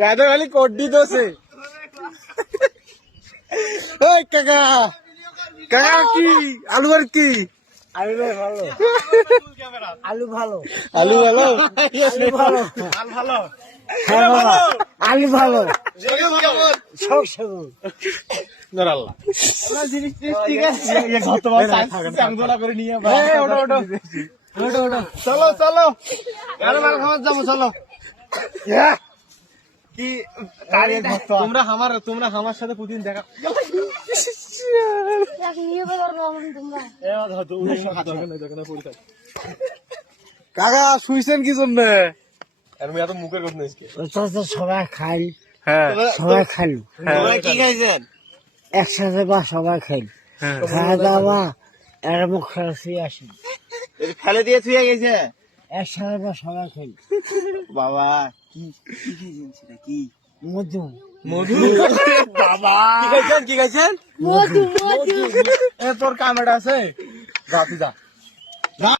यादव खाली कोड्डी तो से काका काका की आलू और की আলু ভালো আলু ভালো आलू वालो আলু ভালো आलू वालो হ্যাঁ বাবা, আলু ভালো সব সবুজ नराल्ला ठीक है ये घात बात सांगोला করে নিয়ে ওটো ওটো ওটো ওটো চলো চলো আরে মার খাওয়া যাবো চলো কি তোমরা আমার সাথে প্রতিদিন দেখা কাকা শুইছেন কি জন্য মুখের কথা সবাই খাই হ্যাঁ সবাই খাই কি খাইছেন একসাথে বা সবাই খাই খাওয়া দাওয়া এর মুখ শুয়ে আসি ফেলে দিয়ে শুয়ে গেছে একসাথে বা সবাই খাই বাবা কি কি খাইছেন কি মধু মধু বাবা কি খাইছেন মধু মধু তোর কামেটা আছে যা তুই যা